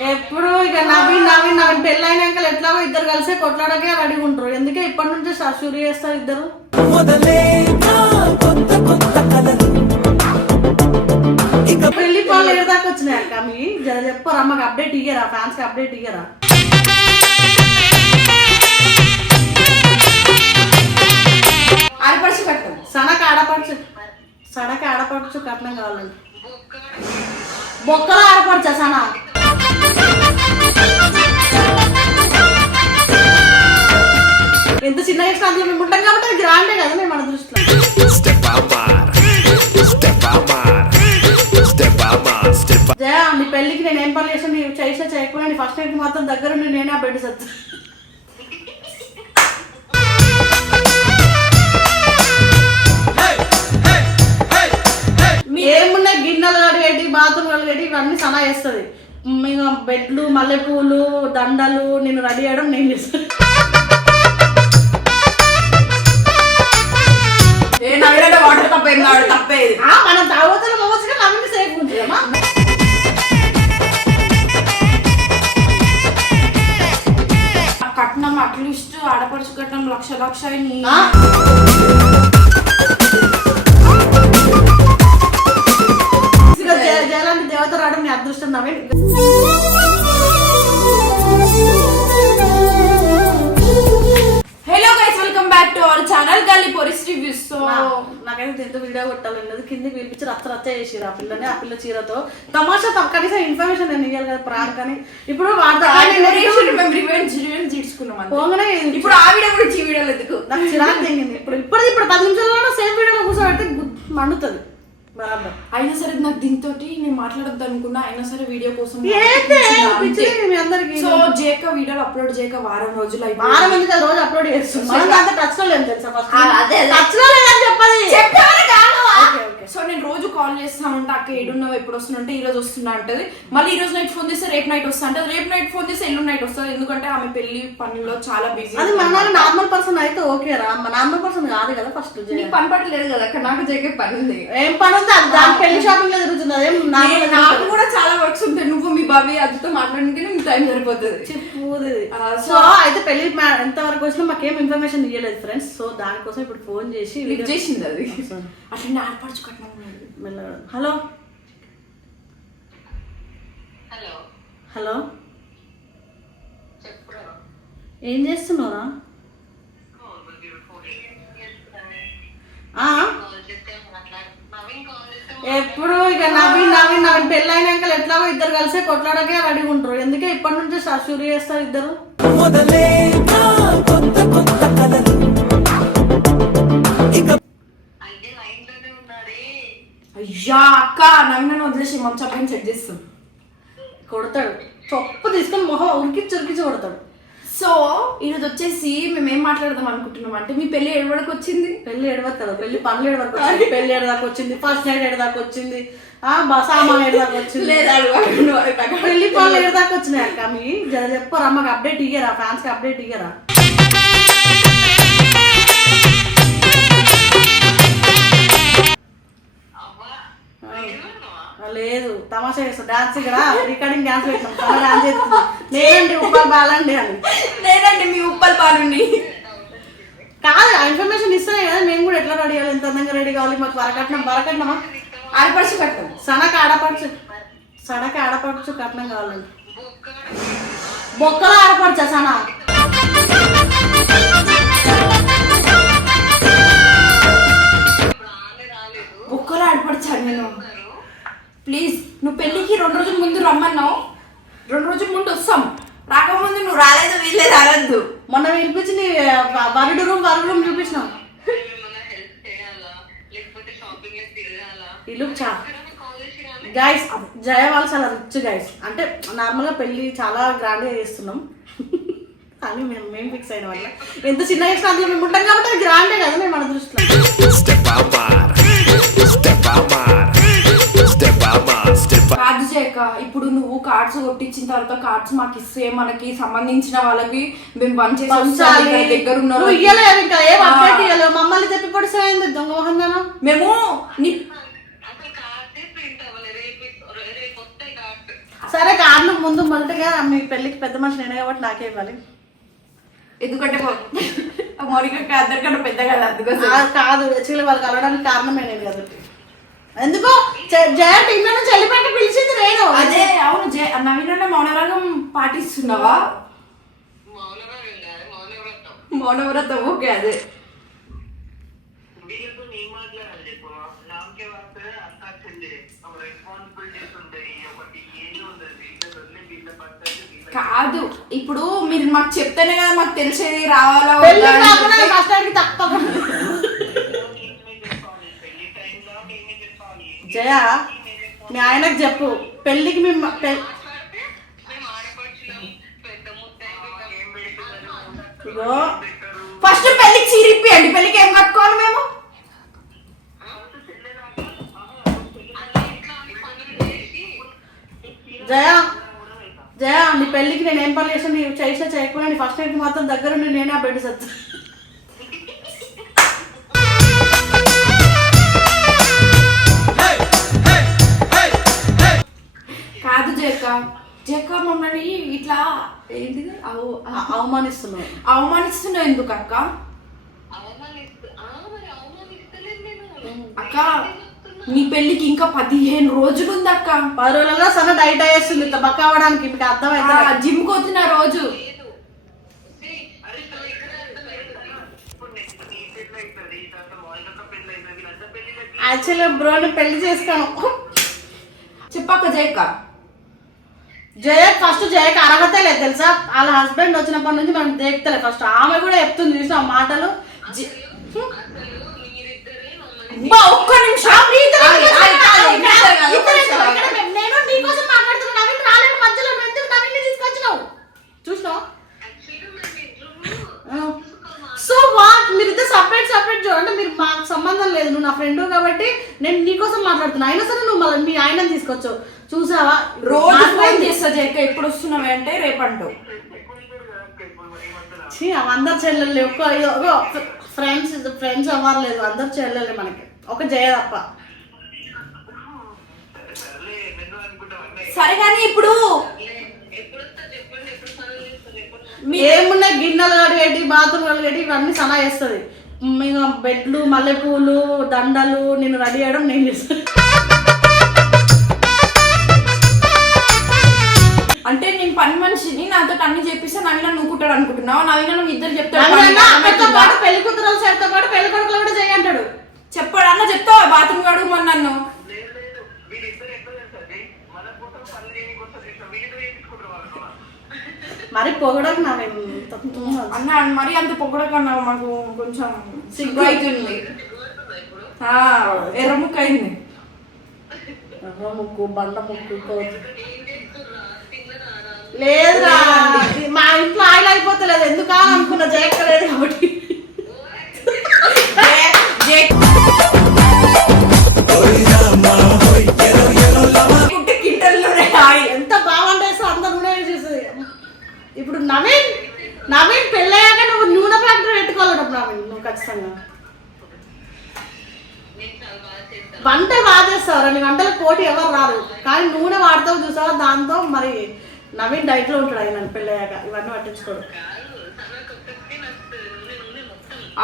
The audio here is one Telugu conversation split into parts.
ఎప్పుడు ఇక నవీన్ పెళ్ళైనాక ఎట్లాగో ఇద్దరు కలిసే కొట్లాడకే రెడీ ఉంటారు. ఎందుకే ఇప్పటి నుంచే షూరి చేస్తారు ఇద్దరు. పెళ్లి పనులు ఏదాకా వచ్చినాయి అక్క మీ జర చెప్పరా, మాకు అప్డేట్ ఇయ్యరా, ఫ్యాన్స్ కి అప్డేట్ ఇయ్యరా. ఆడపడుచు కట్టం సడక ఆడపడుచు కట్నం కావాలండి. బొక్కలు ఆడపడుచా సనా ఎంత చిన్న చేసిన అందులో మేము ఉంటాం కాబట్టి అది గ్రాండే కదా మేము మన దృష్టిలో. జయ నీ పెళ్ళికి నేను ఏం పని చేసాను, నీవు చేసినా చేయకపోయినా నీ ఫస్ట్ నైట్ మాత్రం దగ్గర నేనే ఆ బెడ్ సత్తు. ఏమున్నాయి గిన్నెలు కడిగేటి, బాత్రూమ్ కడిగేటి ఇవన్నీ సనా చేస్తుంది. బెడ్లు, మల్లెపూలు, దండలు నేను రెడీ చేయడం నేను చేస్తాను. వాటర్ తప్పేది మనం తాగుతాం కావచ్చు, నవ్వుని సేఫ్ ఉంటుందమ్మా. కట్నం అట్లీస్ట్ ఆడపడుచు కట్నం లక్ష జయలాంటి దేవత రావడం నీ అదృష్టం Naveen. Hello guys, welcome back to our channel గల్లీ పోరీస్ రివ్యూస్. సో నాకైతే ఎంత వీడియో కొట్టాలన్నది కిందికి పిలిపించి రచ్చ చేసిరు ఆ పిల్లని, ఆ పిల్ల చీరతో తమాషా కనీసం ఇన్ఫర్మేషన్ నేను ఇవ్వాలి కదా ప్రాణ్. కానీ ఇప్పుడు పోగానే ఇప్పుడు ఆ వీడియో కూడా ఈ వీడియోలో ఎందుకు నాకు చిరాకు తెంగింది. ఇప్పుడు 10 నిమిషాల్లో సేమ్ వీడియోలో కూర్చోబెడితే మండుతుంది బరాబర్. అయినా సరే నాకు దీంతో నేను మాట్లాడొద్దు అనుకున్నా, అయినా సరే వీడియో కోసం. సో జేక వీడియోలు అప్లోడ్ చేయక వారం రోజులు రోజు అప్లోడ్ చేస్తున్నాం. టచ్ లో లేదు తెలుసా, సో నేను రోజు కాల్ చేస్తా ఉంటా, అక్క ఏడున్నావు, ఎప్పుడు వస్తున్నా, ఈ రోజు వస్తున్నా అంటది. మళ్ళీ ఈ రోజు నైట్ ఫోన్ చేస్తే రేపు నైట్ వస్తా అంటే, రేపు నైట్ ఫోన్ చేస్తే ఎల్లుండి నైట్ వస్తుంది. ఎందుకంటే ఆమె పెళ్లి పనుల్లో చాలా బిజీ. అది మన నార్మల్ పర్సన్ అయితే ఓకే రా, నార్మల్ పర్సన్ కాదు కదా. ఫస్ట్ నీకు పని పట్టలేదు కదా అక్కడ, నాకు జేకే పని ఉంది. ఏం పని ఉంది? దాని పెళ్లి షాపింగ్ లో తిరుగుతున్నది. నాకు కూడా చాలా వర్క్స్ ఉంటాయి. నువ్వు మీ బాబీ అదితో మాట్లాడడానికి నీకు టైం సరిపోతుంది. సో అయితే పెళ్లి ఎంత వరకు వచ్చినా మాకేం ఇన్ఫర్మేషన్ ఇవ్వలేదు ఫ్రెండ్స్. సో దానికోసం ఇప్పుడు ఫోన్ చేసి చేసింది అది అట్లా ఆడపడుచు కట్నం. హలో హలో ఏం చేస్తున్నావురా? ఎప్పుడు ఇక నవీన్ పెళ్ళైనాక ఎట్లాగో ఇద్దరు కలిసే కొట్లాడకే రెడీ ఉంటారు. ఎందుకే ఇప్పటి నుంచే షూరి చేస్తారు ఇద్దరు. అయ్యా అక్క, నవీన్ వదిలేసి మంచి అబ్బాయిని సెట్ చేస్తాం. కొడతాడు, చొప్పు తీసుకొని మొహం ఉరికిచ్చి కొడతాడు. సో ఈరోజు వచ్చేసి మేము ఏం మాట్లాడదాం అనుకుంటున్నాం అంటే, మీ పెళ్లి ఏడవరకు వచ్చింది. పెళ్లి ఏడవకు కదా, పెళ్లి పనులు ఏడవరకు వచ్చింది. పెళ్లి ఏడదాకా వచ్చింది, ఫస్ట్ నైట్ ఏడదాకా వచ్చింది, సామాన్ ఏడదాకా వచ్చింది, పెళ్లి పనులు ఏడదాకా వచ్చినాయి అక్క మీ జర చెప్పరా, మాకు అప్డేట్ ఇయ్యరా, ఫ్యాన్స్ కి అప్డేట్ ఇయ్యరా. లేదు తమాషా చేస్తా, డాన్స్ ఇక్కడ రికార్డింగ్ డాన్స్ పెట్టినాం, తమ డాన్స్ చేస్తుంది. నేనండి ఉప్పల్ బాలండి అని. నేనండి మీ ఉప్పల్ బాలుండి కాదు, ఇన్ఫర్మేషన్ ఇస్తానే కదా మేము కూడా ఎట్లా రెడీ అవ్వాలి, ఎంత అందంగా రెడీ కావాలి. మాకు వరకట్నమా ఆడపడుచు కట్నం. సడక ఆడపడుచు కట్నం కావాలండి. బొక్కలు ఆడపడుచా సనా బొక్కలు ఆడపడుచాను నేను. ప్లీజ్, నువ్వు పెళ్ళికి 2 రోజుల ముందు రమ్మన్నావు, 2 రోజుల ముందు వస్తాం. రాకముందు నువ్వు రాలేదు, వీళ్ళేది రాలేదు. మొన్న పిలిపించి వరుడు రూమ్ చూపించినాం. ఇల్లు గైస్, జయ వాళ్ళు చాలా రిచ్ గైస్. అంటే నార్మల్గా పెళ్ళి చాలా గ్రాండ్గా చేస్తున్నాం కానీ మేము ఫిక్స్ అయిన వల్ల ఎంత చిన్న చేసిన అందులో మేము ఉంటాం కాబట్టి అది గ్రాండే కదా మేము మన దృష్టిలో. కార్డ్స్ చేయక ఇప్పుడు నువ్వు కార్డ్స్ కొట్టించిన తర్వాత కార్డ్స్ మాకు ఇస్తే మనకి సంబంధించిన వాళ్ళకి మేము బంద్ చేసి దగ్గర ఉన్నారు. మమ్మల్ని చెప్పి పడిపోయింది దొంగ మోహన్. మేము సరే కారణం ముందు మొదటగా మీ పెళ్ళికి పెద్ద మనిషి నేనే కాబట్టి నాకే ఇవ్వాలి. ఎందుకంటే మౌనిక అందరికన్నా పెద్ద కదా అందుకోసం. కాదు యాక్చువల్లీ వాళ్ళకి అలవడానికి కారణమే నేను కాబట్టి. ఎందుకో జయ టీంలో నుంచి వెళ్ళిపోయాక పిలిచింది నేను. అదే అవును నవీన మౌనరాగం పాటిస్తున్నావా? మౌనవ్రతం ఓకే అదే. కాదు ఇప్పుడు మీరు మాకు చెప్తేనే కదా మాకు తెలిసేది రావాలా. జయ మీ ఆయనకు చెప్పు పెళ్ళికి మేము ఇగో ఫస్ట్ పెళ్ళికి చీరిప్పియండి. పెళ్ళికి ఏం కట్టుకోవాలి మేము? జయ జయ నీ పెళ్ళికి నేను ఏం పని చేసాను నీవు చేసినా చేయకపోయినా నీ ఫస్ట్ నైట్ మాత్రం దగ్గర నేనే ఆ బెడ్ సత్తు. కాదు జేక మమ్మల్ని ఇట్లా ఏంటిది అవమానిస్తున్నావు ఎందుకు అక్క? అక్క నీ పెళ్ళికి ఇంకా 15 రోజులు ఉంది అక్క. 10 రోజులలో సన్న డైట్ అయ్యేస్తుంది ఇట్లా బక్క అవ్వడానికి. మీకు అర్థమైతే జిమ్ కోతున్న రోజు యాక్చువల్గా బ్రోని పెళ్లి చేస్తాను. చెప్పక్క జయక్ ఫస్ట్ జయక్ అర్హత లేదు తెలుసా. వాళ్ళ హస్బెండ్ వచ్చినప్పటి నుంచి మనం దేక్తలే. ఫస్ట్ ఆమె కూడా చెప్తుంది చూసిన మాటలు. ఒక్క నిమిషం నేను నీకోసం మాట్లాడుతున్నా. నవీన్ రాలేదు మధ్యలో ఎందుకు నవీన్ తీసుకొచ్చినావు చూసినావు. సో వాట్ మీరిద్దరు సపరేట్ అంటే మీరు మాకు సంబంధం లేదు. నువ్వు నా ఫ్రెండ్ కాబట్టి నేను నీకోసం మాట్లాడుతున్నా. అయినా సరే నువ్వు మళ్ళీ మీ ఆయన తీసుకొచ్చావు చూసావా. రోజు ఫోన్ చేస్తా జేక ఎప్పుడు వస్తున్నావు అంటే రేపంటావు. అందరు చెల్లెళ్ళు ఫ్రెండ్స్ అవ్వలేదు. అందరు చెల్లెళ్ళు మనకి ఒక జయ తప్ప. సరే కానీ ఇప్పుడు ఏమున్నాయి గిన్నెలు కడిగేటి బాత్రూమ్ కడిగేటి ఇవన్నీ సనా చేస్తుంది. ఇంకా బెడ్లు మల్లెపూలు దండలు నేను రెడీ చేయడం నేను చేస్తాను. అంటే నేను పని మనిషిని నాతో అన్ని చెప్పిస్తే నవీన నువ్వుకుంటాడు అనుకుంటున్నావు. నవీన నువ్వు ఇద్దరు చెప్తాడు పెళ్లి కూతురు చేతితో పాటు పెళ్లి కొడుకులు కూడా చేయంటాడు. చెప్పాడు అన్న చెప్తావా బాత్రూమ్ కడుగుమని నన్ను. మరి పొగడకు అన్న మరి అంత పొగడకన్నా మాకు కొంచెం సిగ్గు అవుతుంది. ఎర్ర ముక్క అయింది. ఎర్ర ముక్కు బండ ముక్కు లేదురా. మా ఇంట్లో ఆయిల్ అయిపోతలేదు ఎందుకా అనుకున్నా జయక్కలేదు కాబట్టి. ఎంత బాగుండేసి అందరు నూనె చేసేది. ఇప్పుడు నవీన్ పెళ్ళయ్యాక నువ్వు నూనె ఫ్యాక్టరీ పెట్టుకోవాలన్నప్పుడు నవీన్ నువ్వు ఖచ్చితంగా వంట బాగా చేస్తావు. 2 గంటలకు పోటీ ఎవరు రారు కానీ నూనె వాడతావు చూసావా. దాంతో మరి నవీన్ డైట్ లో ఉంటాడు ఆయన పెళ్ళయ్యాక. ఇవన్నీ పట్టించుకోడు.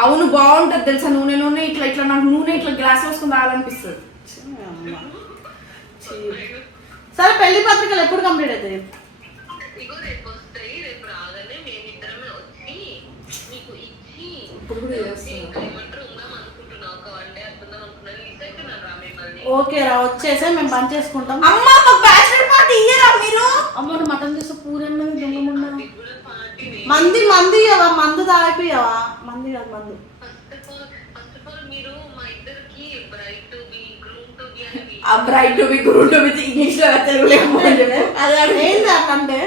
అవును బాగుంటది తెలుసా నూనె ఇట్లా నాకు నూనె ఇట్లా గ్లాస్ వేసుకుని తాగాలనిపిస్తుంది. సరే పెళ్లి పత్రికలు ఎప్పుడు కంప్లీట్ అవుతాయి? ఓకే రా వచ్చేసే మేము పని చేసుకుంటాం. అమ్మ నువ్వు మటన్ చేస్తే పూరన్నది దొంగ మంది మందు తాగిపోయావా? మంది కాదు మందు. Bright to be groom to be English లో తెలుగులేమో అదే ఏంది అంటే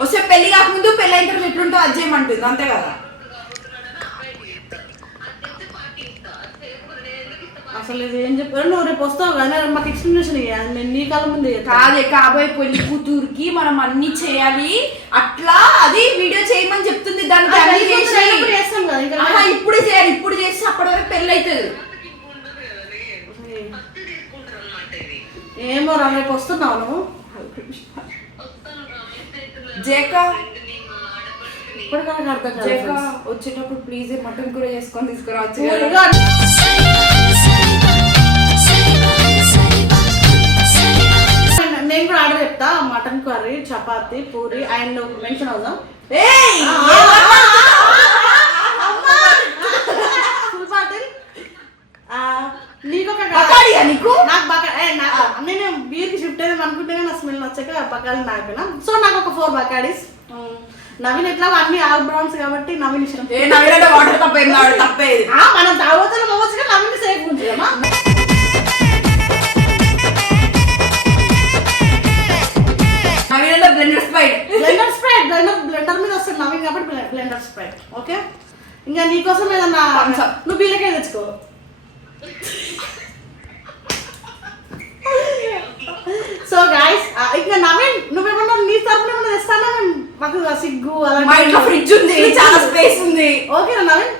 వస్తే పెళ్లి కాకముందు పెళ్లి అయిన తర్వాత ఎట్లుంటావు అది చేయమంటుంది అంతే కదా. అసలు ఇది ఏం చెప్పారు. నువ్వు రేపు వస్తావు కదా మాకు ఎక్స్ప్లెనేషన్ ఇవ్వాలి. నేను నీ కాలం ముందు కాదే కాబోయే పెళ్లి కూతురుకి మనం అన్ని చేయాలి అట్లా అది వీడియో చేయమని చెప్తుంది. దానికి చేసినాం కదా ఇంకా. ఇప్పుడే చేయాలి, ఇప్పుడు చేస్తే అప్పటి వరకు పెళ్ళి అవుతుంది. ఏమో రా, రేపు వస్తున్నావు నువ్వు జేక ఇప్పుడు కనుక అర్థం జేక కాదు. వచ్చేటప్పుడు ప్లీజ్ మటన్ కూర చేసుకొని తీసుకురావచ్చు. నేను కూడా ఆర్డర్ చెప్తా, mutton curry, chapati, puri and mention అవుదాం ఫుల్ బాటిల్. నీకు ఒక నీకు నాకు నేను బీర్కి షిఫ్ట్ అయ్యాను అనుకుంటే నా స్మెల్ నచ్చక బకాడీ నాకినా. సో నాకు ఒక 4 బకాడీస్. నవీన్ ఎట్లా అన్ని ఆల్ బ్రౌన్స్ కాబట్టి నవీన్ ఇష్టం. వాటర్ తప్పేది మనం తాగుతాం అవ్వచ్చు, నవీన్ సేఫ్ ఉంటుందమ్మా. బ్లెండర్ మీద వస్తుంది నవీన్ కాబట్టి బ్లెండర్ స్ప్రైట్. ఓకే, ఇంకా నీకోసం ఏదన్నా నువ్వు బీరకాయ తెచ్చుకో. సో గైస్ ఇంకా నవీన్ నువ్వేమన్నా నీ తరపున ఏమన్నా తెస్తానా? మాకు సిగ్గు మా ఇంట్లో ఫ్రిడ్జ్ ఉంది, చాలా స్పేస్ ఉంది. ఓకేనా నవీన్?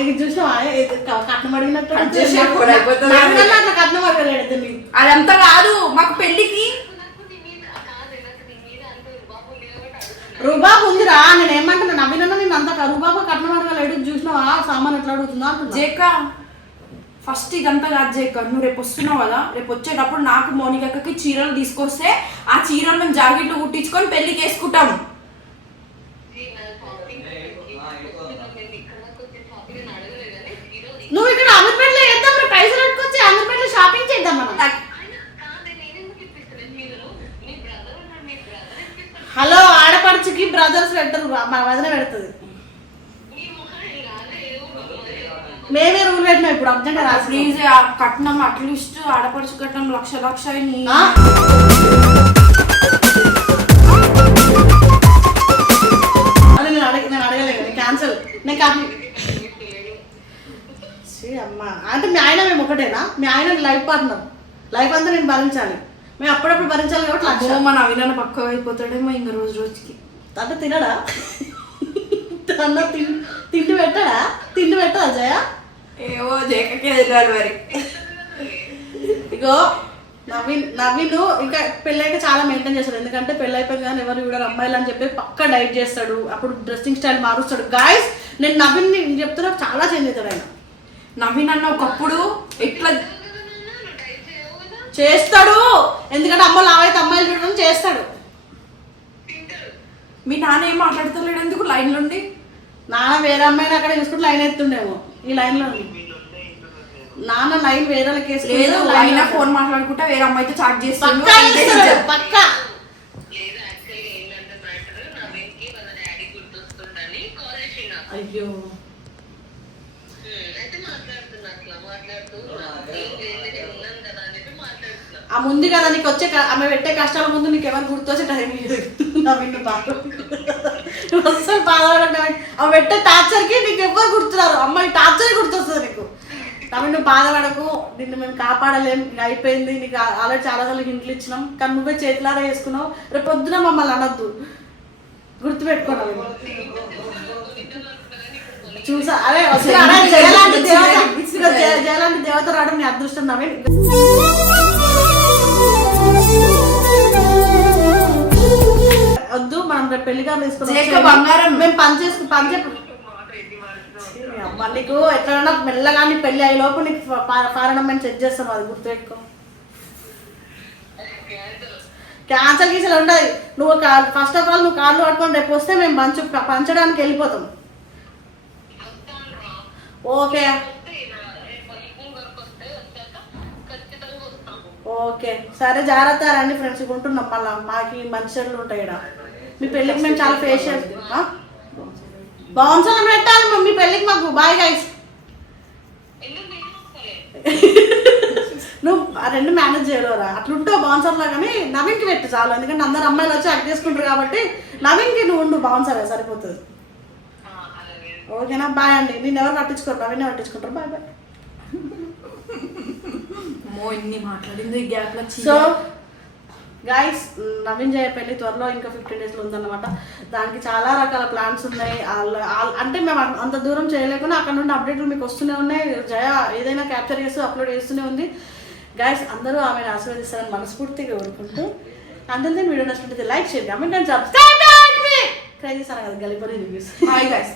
ఇది చూసావా కట్నం అడిగినట్టు కట్నం అడగలేదు. అదంతా కాదు, మాకు పెళ్లికి రూబాబు ఉందిరా. నేను ఏమంటున్నా నవీనన్నా నేను అంత రూబాబు కట్నం అడగలేడు, చూసినావా సామాన్ ఎట్లా అడుగుతుందా అంటున్నా. జేక ఫస్ట్ ఇదంతా కాదు జేక, నువ్వు రేపు వస్తున్నావు కదా, రేపు వచ్చేటప్పుడు నాకు మోనికకి చీరలు తీసుకొస్తే ఆ చీరలు మేము జాకెట్లు కుట్టించుకొని పెళ్లికి వేసుకుంటాం. నువ్వు ఇక్కడ అమీర్పేటలో వేద్దాం, పైసలు పెట్టుకొచ్చి అమీర్పేటలో షాపింగ్ చేద్దాం మనం. హలో, ఆడపడుచుకి బ్రదర్స్ పెట్టరు, మా వదిన పెడుతుంది. మేమే రూల్ పెట్టినాం ఇప్పుడు అర్జెంట్ రాసి. ప్లీజ్ కట్నం అట్లీస్ట్ ఆడపడుచు కట్నం లక్ష అయింది. నేను అడగలేదు, క్యాన్సల్. నేను అమ్మా అంటే మీ ఆయన మేము ఒకటేనా? మీ ఆయన లైఫ్ పార్ట్నర్, లైఫ్ అంతా నేను భరించాలి, మేము అప్పుడప్పుడు భరించాలి కాబట్టి మా నవీన పక్కగా అయిపోతాడేమో ఇంకా రోజుకి. అంటే తినడా? తిండి పెట్టడా జయ? ఏవో జేకకే తెలియాలి మరి. ఇగో నవీన్ ఇంకా పెళ్ళైతే చాలా మెయింటైన్ చేస్తాడు, ఎందుకంటే పెళ్ళి అయిపోయింది కానీ ఎవరు కూడా అమ్మాయిలు అని చెప్పి పక్కా డైట్ చేస్తాడు, అప్పుడు డ్రెస్సింగ్ స్టైల్ మారుస్తాడు. గాయస్ నేను నవీన్ని చెప్తున్నా చాలా చేంజ్ అవుతాడు ఆయన. నవీన్ అన్న ఒకప్పుడు ఎట్లా చేస్తాడు, ఎందుకంటే అమ్మాయిలు అవైతే అమ్మాయిలు చూడడం చేస్తాడు. మీ నాన్న ఏం మాట్లాడతలేడు ఎందుకు లైన్ నుండి? నాన్న వేరే అమ్మాయిని అక్కడ చూసుకుంటే లైన్ ఎత్తుండేమో ఈ లైన్ లో. నాన్న లైన్ వేరే లేదు, లైన్ ఫోన్ మాట్లాడుకుంటా వేరే అమ్మాయితో చాట్ చేస్తాడు పక్కా. అయ్యో ఆ ముందు కదా నీకు వచ్చే ఆమె పెట్టే కష్టాల ముందు నీకు ఎవరు గుర్తొచ్చే టైం లేదు. నవీన్ బాగా అసలు బాధపడ ఆమె పెట్టే టార్చర్కి నీకు ఎవరు గుర్తున్నారు, అమ్మాయి టార్చర్ గుర్తొస్తుంది నీకు. నవీన్ నువ్వు బాధపడకు, నిన్ను మేము కాపాడలేం, అయిపోయింది, నీకు ఆల్రెడీ చాలాసార్లు ఇంట్లో ఇచ్చినాం, కానీ నువ్వే చేతులారా వేసుకున్నావు, రేపు పొద్దున మమ్మల్ని అనొద్దు, గుర్తుపెట్టుకున్నావు. చూసా అదే జయలాంటి దేవత రావడం నీ అదృష్టం నవీన్. వద్దు, మనం రేపు పెళ్లిగా బంగారం మేము పని నీకు ఎక్కడన్నా మెల్లగా నీ పెళ్లి అయ్యే లోపు నీకు ఫారెన్ మేము సెట్ చేస్తాం, అది గుర్తుపెట్టుకో. క్యాన్సల్ గీసలు ఉండదు. నువ్వు ఫస్ట్ ఆఫ్ ఆల్ నువ్వు కార్లు పట్టుకొని రేపు వస్తే మేము పంచడానికి వెళ్ళిపోతాం. ఓకే ఓకే సరే, జాగ్రత్త రండి ఫ్రెండ్స్, ఉంటున్నాం. మళ్ళీ మాకు మంచి చెట్లు ఉంటాయి ఇక్కడ. మీ పెళ్ళికి మేము చాలా ఫేషియల్ బౌన్సర్లు పెట్టాలి మీ పెళ్ళికి మాకు. Bye guys. నువ్వు ఆ రెండు మేనేజ్ చేయలేరా, అట్లుంటావు బౌన్సర్ లాగానే. నవీన్కి పెట్టు చాలు, ఎందుకంటే అందరు అమ్మాయిలు వచ్చి యాక్ట్ చేసుకుంటారు కాబట్టి నవీన్కి నువ్వు ఉండు బౌన్సర్ సరిపోతుంది. ఓకేనా? బాయ్ అండి. నేను ఎవరు పట్టించుకోరు, నవీన్ పట్టించుకుంటారు. Bye bye. ఇన్ని మాట్లాడింది gap. So guys Naveen Jaya పెళ్లి త్వరలో ఇంకా 15 డేస్లో ఉందన్నమాట. దానికి చాలా రకాల ప్లాన్స్ ఉన్నాయి. అంటే మేము అంత దూరం చేయలేకుండా అక్కడ నుండి అప్డేట్లు మీకు వస్తూనే ఉన్నాయి. జయ ఏదైనా క్యాప్చర్ చేస్తూ అప్లోడ్ చేస్తూనే ఉంది. గైస్ అందరూ ఆమెను ఆశీర్వదిస్తారని మనస్ఫూర్తిగా కోరుకుంటూ అందరినీ వీడియో నచ్చినట్లయితే లైక్ చేయండి, కామెంట్ అండ్ సబ్స్క్రైబ్ ట్రై చేస్తాను కదా గలిపరి రివ్యూస్. Hi guys.